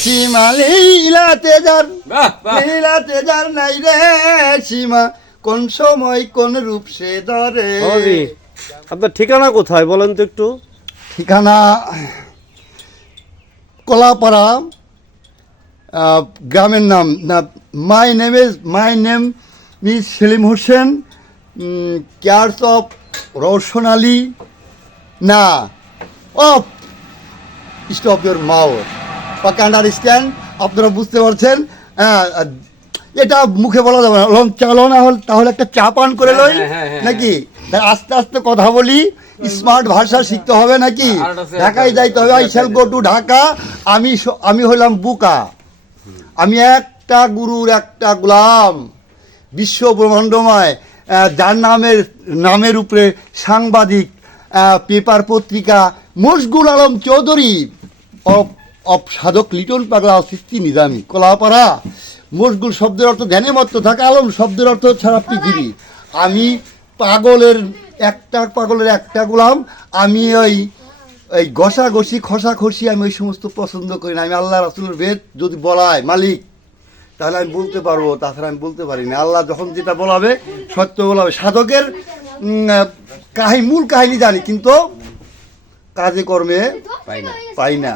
সীমা লীলাতে যার লীলাতে যার নাই রে সীমা কোন সময় কোন রূপ সে ধরে। বাবাজি আপনার ঠিকানা কোথায় বলেন তো একটু? ঠিকানা কলাপাড়া, গ্রামের নাম না, my name miss Selim Hossain, cares of Roushan Ali, না of stop your mouth. Okay understand? আপনারা বুঝতে পারছেন? এটা মুখে বলা যাবে না। চলো না হল তাহলে একটা চা পান করে লই নাকি? আস্তে আস্তে কথা বলি, স্মার্ট ভাষা শিখতে হবে নাকি? ঢাকায় যাইতে হবে। I shall go to Dhaka. আমি হলাম বুকা। আমি একটা গুরুর একটা গোলাম, বিশ্ব ব্রহ্মাণ্ডময়, যার নামের উপরে সাংবাদিক, পেপার পত্রিকা মশগুল আলম চৌধুরী অফ সাধক লিটন পাগলা সৃষ্টি নিজামি কলাপাড়া। মশগুল শব্দের অর্থ ধ্যানে মত্ত থাকা, আলম শব্দের অর্থ ছাড়া পৃথিবী। আমি পাগলের একটা গোলাম। আমি ওই ঘষাঘষি খসাখসি আমি ওই সমস্ত পছন্দ করি না। আমি আল্লাহ রাসূলের বেদ যদি বলায় মালিক তাহলে আমি বলতে পারবো, তাছাড়া আমি বলতে পারি না। আল্লাহ যখন যেটা বলাবে সত্য বলাবে। সাধকের মূল কাহিনী জানি, কিন্তু কাজে কর্মে পাই না।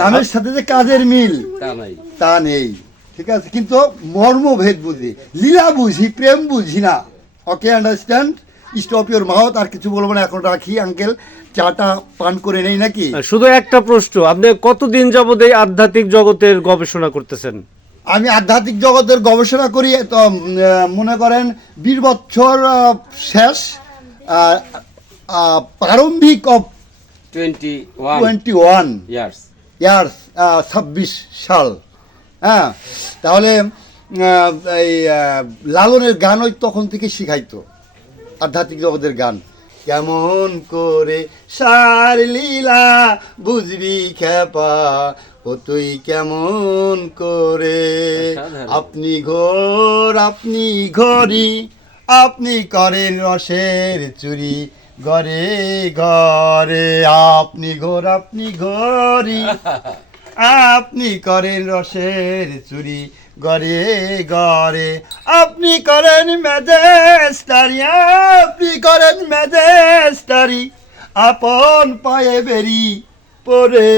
নামের সাথে যে কাজের মিল তা নেই, ঠিক আছে? কিন্তু মর্মভেদ বুঝি, লীলা বুঝি, প্রেম বুঝি না। Okay understand? Stop your mouth. আর কিছু বলবো না, এখন রাখি আঙ্কেল, চাটা পান করে নেই নাকি? শুধু একটা প্রশ্ন, আপনি কতদিন যাবত এই আধ্যাত্মিক জগতের গবেষণা করতেছেন? আমি আধ্যাত্মিক জগতের গবেষণা করি তো মনে করেন 20 বছর শেষ, প্রারম্ভিক অফ 21 ইয়ার্স, 26 সাল। হ্যাঁ, তাহলে এই লালনের গান ওই তখন থেকে শিখাইতো, আধ্যাত্মিক জগতের গান। কেমন করে সার লীলা বুঝবি খেপা, ও তুই কেমন করে, আপনি ঘোর আপনি ঘড়ি, আপনি করেন রসের চুরি ঘরে ঘরে, আপনি ঘোর আপনি ঘড়ি, আপনি করেন রসের চুরি ঘরে ঘরে, আপনি করেন ম্যাজেস্টারি, আপনি করেন ম্যাজেস্টারি, আপন পায়ে বেরি পরে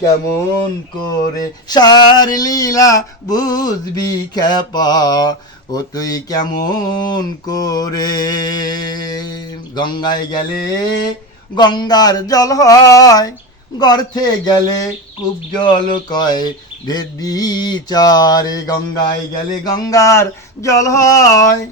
কেমন করে সার লীলা বুঝবি খেপা, ও তুই কেমন করে। গঙ্গায় গেলে গঙ্গার জল হয়, গর্তে গেলে কূপ জল কয়, ভেদ বিচারে। গঙ্গায় গেলে গঙ্গার জল হয়,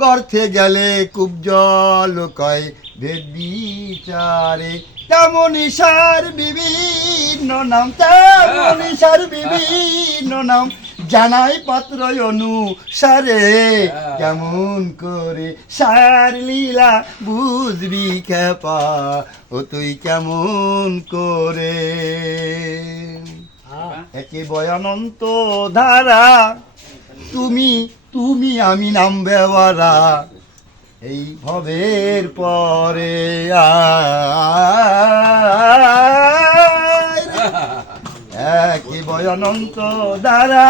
গর্তে গেলে কূপ জল কয়, ভেদ বিচারে। তেমনি সার বিভিন্ন নাম, তেমনি সার বিভিন্ন নাম, জানাই পাত্র অনুসারে। কেমন করে সার লীলা বুঝবি খেপা, ও তুই কেমন করে। একে বয়ানন্ত ধারা, তুমি তুমি আমি নাম বেওয়ারা, এই ভবের পরে একে বয়ানন্ত দ্বারা,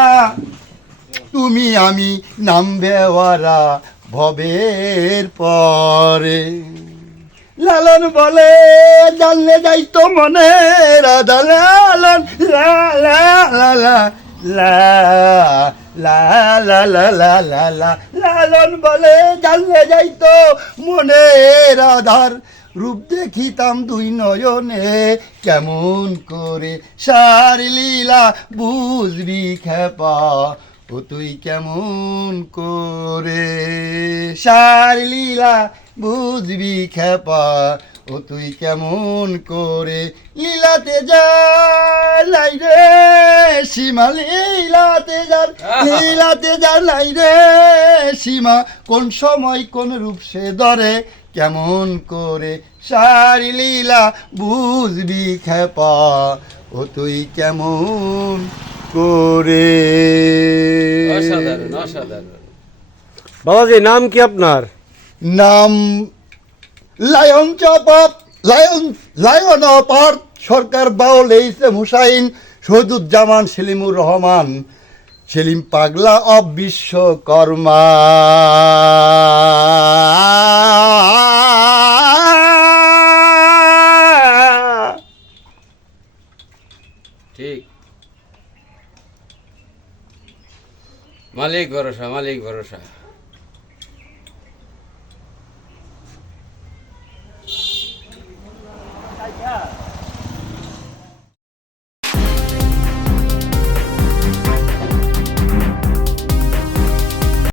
তুমি আমি নাম বেওয়ারা, ভবের পরে। লালন বলে জানলে যাইতো মনে রাধা, লালন লা লা লা লা লা লা লা লা লা লা লা, লালন বলে জানলে যাইতো মনে রাধার রূপ দেখিতাম দুই নয়নে, কেমন করে সার লীলা বুঝবি খেপা, ও তুই কেমন করে সার লীলা বুঝবি খেপা, ও তুই কেমন করে। লীলাতে যার লাই রে সীমা, লীলাতে যার লাই রে সীমা, কোন সময় কোন রূপ সে ধরে, কেমন করে সার লীলা বুঝবি খেপা, ও তুই কেমন করে। অসাধারণ অসাধারণ। বাবাজি নাম কি আপনার? নাম lion of earth Sarkar Baul H M Hussain Shahiduzzaman Selimur Rahman, Selim Pagla of Vishwakarma. ঠিক। মালিক ভরসা, মালিক ভরসা।